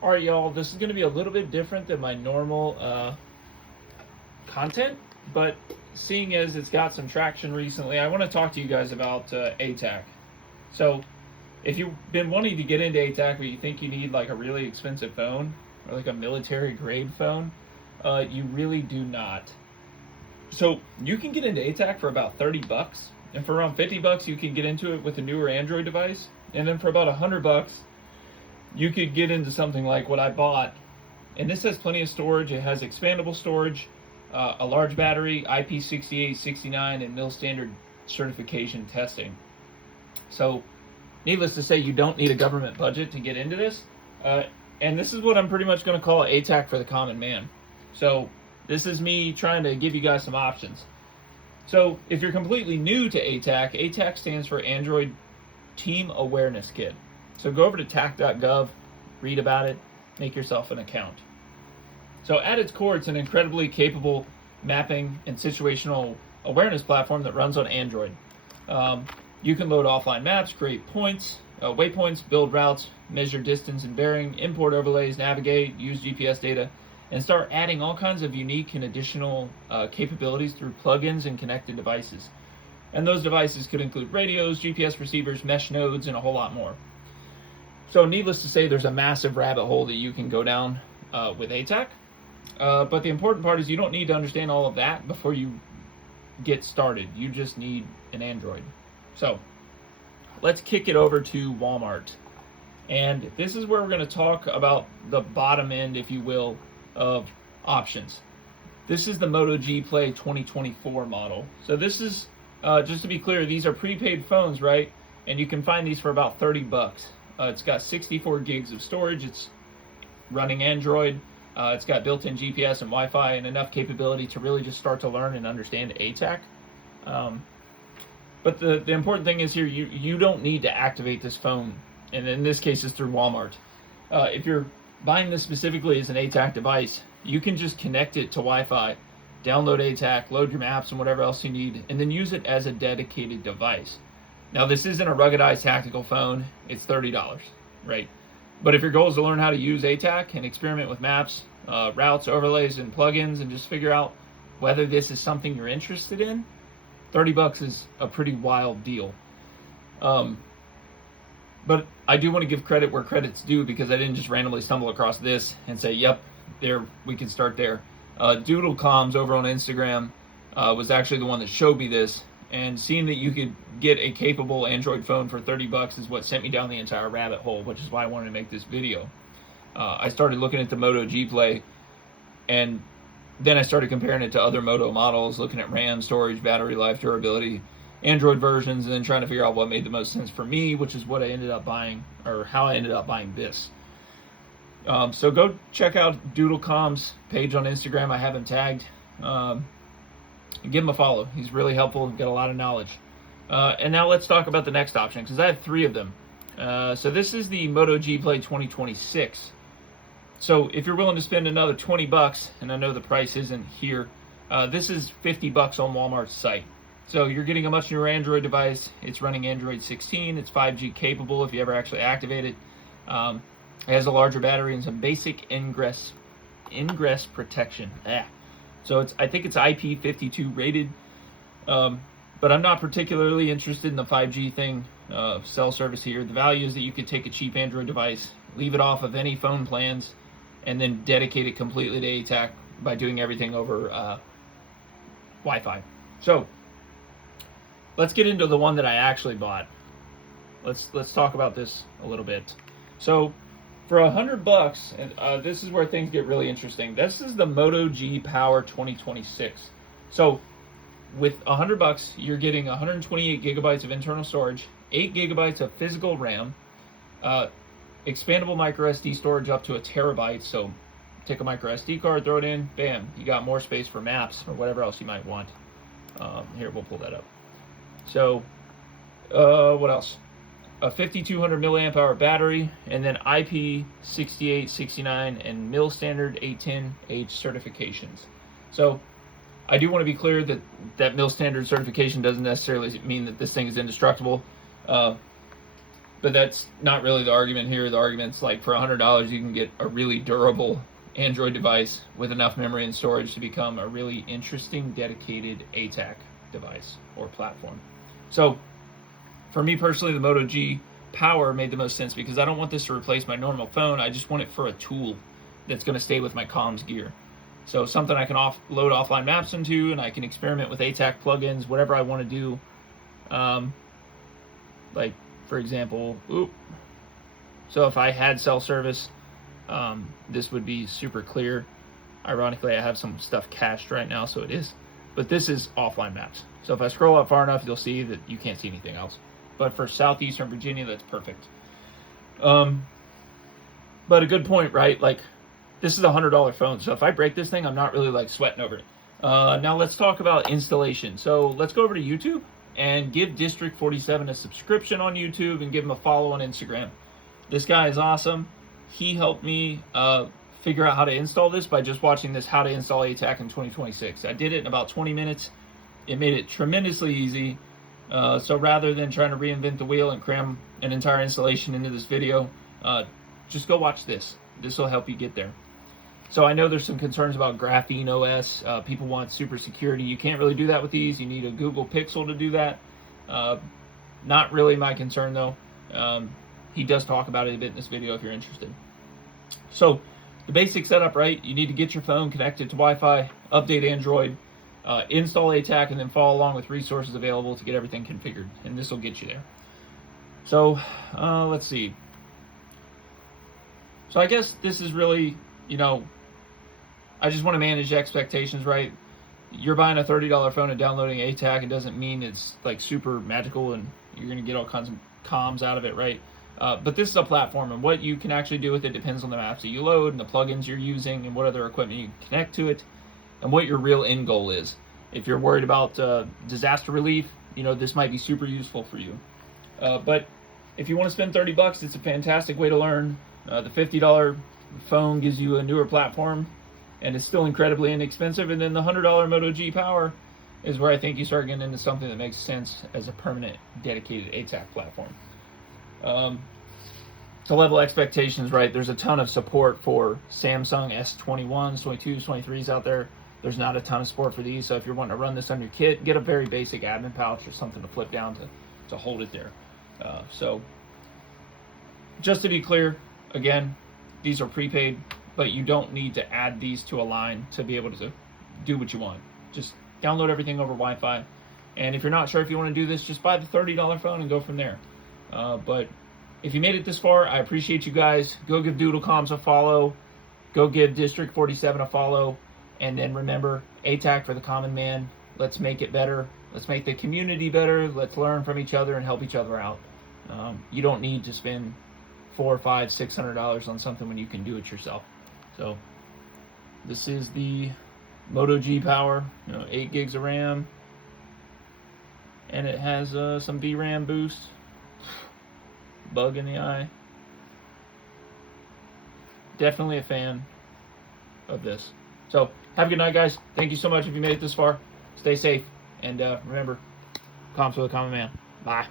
All right, y'all, this is going to be a little bit different than my normal content, but seeing as it's got some traction recently, I want to talk to you guys about ATAK. So, if you've been wanting to get into ATAK, but you think you need like a really expensive phone or like a military grade phone, you really do not. So, you can get into ATAK for about 30 bucks, and for around 50 bucks, you can get into it with a newer Android device, and then for about 100 bucks, you could get into something like what I bought. And this has plenty of storage. It has expandable storage, a large battery, IP68, 69, and mil standard certification testing. So, needless to say, you don't need a government budget to get into this. And this is what I'm pretty much going to call ATAK for the common man. So, this is me trying to give you guys some options. So, if you're completely new to ATAK, ATAK stands for Android Team Awareness Kit. So go over to tac.gov, read about it, make yourself an account. So at its core, it's an incredibly capable mapping and situational awareness platform that runs on Android. You can load offline maps, create points, waypoints, build routes, measure distance and bearing, import overlays, navigate, use GPS data, and start adding all kinds of unique and additional capabilities through plugins and connected devices. And those devices could include radios, GPS receivers, mesh nodes, and a whole lot more. So needless to say, there's a massive rabbit hole that you can go down with ATAK. But the important part is you don't need to understand all of that before you get started. You just need an Android. So let's kick it over to Walmart. And this is where we're going to talk about the bottom end, if you will, of options. This is the Moto G Play 2024 model. So this is, just to be clear, these are prepaid phones, right? And you can find these for about 30 bucks. It's got 64 gigs of storage. It's running Android. It's got built-in GPS and Wi-Fi and enough capability to really just start to learn and understand ATAK. But the important thing is here, you don't need to activate this phone, and in this case, it's through Walmart. If you're buying this specifically as an ATAK device, you can just connect it to Wi-Fi, download ATAK, load your maps and whatever else you need, and then use it as a dedicated device. Now, this isn't a ruggedized tactical phone. It's $30, right? But if your goal is to learn how to use ATAK and experiment with maps, routes, overlays, and plugins, and just figure out whether this is something you're interested in, 30 bucks is a pretty wild deal. But I do want to give credit where credit's due, because I didn't just randomly stumble across this and say, yep, there, we can start there. Doodlecomms over on Instagram was actually the one that showed me this. And seeing that you could get a capable Android phone for 30 bucks is what sent me down the entire rabbit hole, which is why I wanted to make this video. I started looking at the Moto G Play, and then I started comparing it to other Moto models, looking at RAM, storage, battery life, durability, Android versions, and then trying to figure out what made the most sense for me, which is what I ended up buying, or how I ended up buying this. So go check out Doodlecom's page on Instagram. I have him tagged. Give him a follow. He's really helpful. Got a lot of knowledge. And now let's talk about the next option, because I have three of them. So this is the Moto G Play 2026. So if you're willing to spend another 20 bucks, and I know the price isn't here, this is 50 bucks on Walmart's site. So you're getting a much newer Android device. It's running Android 16. It's 5G capable if you ever actually activate it. It has a larger battery and some basic ingress protection. So I think it's IP52 rated, but I'm not particularly interested in the 5G thing, cell service here. The value is that you could take a cheap Android device, leave it off of any phone plans, and then dedicate it completely to ATAK by doing everything over Wi-Fi. So let's get into the one that I actually bought. Let's talk about this a little bit. So for 100 bucks, and this is where things get really interesting. This is the Moto G Power 2026. So with 100 bucks, you're getting 128 gigabytes of internal storage, 8 gigabytes of physical RAM, expandable micro SD storage up to a terabyte. So take a micro SD card, throw it in, bam, you got more space for maps or whatever else you might want. Here, we'll pull that up. So what else? A 5200 milliamp hour battery, and then IP68, 69, and mil standard 810H certifications. So I do want to be clear that mil standard certification doesn't necessarily mean that this thing is indestructible. But that's not really the argument here. The argument's like for $100 you can get a really durable Android device with enough memory and storage to become a really interesting dedicated ATAK device or platform. So for me personally, the Moto G Power made the most sense because I don't want this to replace my normal phone. I just want it for a tool that's going to stay with my comms gear. So something I can load offline maps into, and I can experiment with ATAK plugins, whatever I want to do. Like, for example, so if I had cell service, this would be super clear. Ironically, I have some stuff cached right now, so it is. But this is offline maps. So if I scroll up far enough, you'll see that you can't see anything else. But for southeastern Virginia, that's perfect. But a good point, right? Like, this is a $100 phone, so if I break this thing, I'm not really like sweating over it. Now let's talk about installation. So let's go over to YouTube and give District 47 a subscription on YouTube and give him a follow on Instagram. This guy is awesome. He helped me figure out how to install this by just watching this How to Install ATAK in 2026. I did it in about 20 minutes. It made it tremendously easy. So rather than trying to reinvent the wheel and cram an entire installation into this video, just go watch this. This will help you get there. So I know there's some concerns about Graphene OS. People want super security. You can't really do that with these. You need a Google Pixel to do that. Not really my concern though. He does talk about it a bit in this video if you're interested. So the basic setup, right? You need to get your phone connected to Wi-Fi, update Android, install ATAK, and then follow along with resources available to get everything configured. And this will get you there. So let's see. So I guess this is really, I just want to manage expectations, right? You're buying a $30 phone and downloading ATAK. It doesn't mean it's like super magical and you're going to get all kinds of comms out of it, right? But this is a platform, and what you can actually do with it depends on the maps that you load and the plugins you're using and what other equipment you connect to it and what your real end goal is. If you're worried about disaster relief, this might be super useful for you. But if you want to spend $30, it's a fantastic way to learn. The $50 phone gives you a newer platform, and it's still incredibly inexpensive. And then the $100 Moto G Power is where I think you start getting into something that makes sense as a permanent, dedicated ATAK platform. To level expectations, right, there's a ton of support for Samsung S21s, 22s, 23s out there. There's not a ton of support for these, so if you're wanting to run this on your kit, get a very basic admin pouch or something to flip down to hold it there. So just to be clear, again, these are prepaid, but you don't need to add these to a line to be able to do what you want. Just download everything over Wi-Fi, and if you're not sure if you want to do this, just buy the $30 phone and go from there. But if you made it this far, I appreciate you guys. Go give DoodleComms a follow. Go give District 47 a follow. And then remember, ATAK for the common man. Let's make it better. Let's make the community better. Let's learn from each other and help each other out. You don't need to spend $400, $500, $600 on something when you can do it yourself. So this is the Moto G Power, 8 gigs of RAM, and it has some VRAM boost. Bug in the eye. Definitely a fan of this. So have a good night, guys. Thank you so much if you made it this far. Stay safe, and remember, comms for the common man. Bye.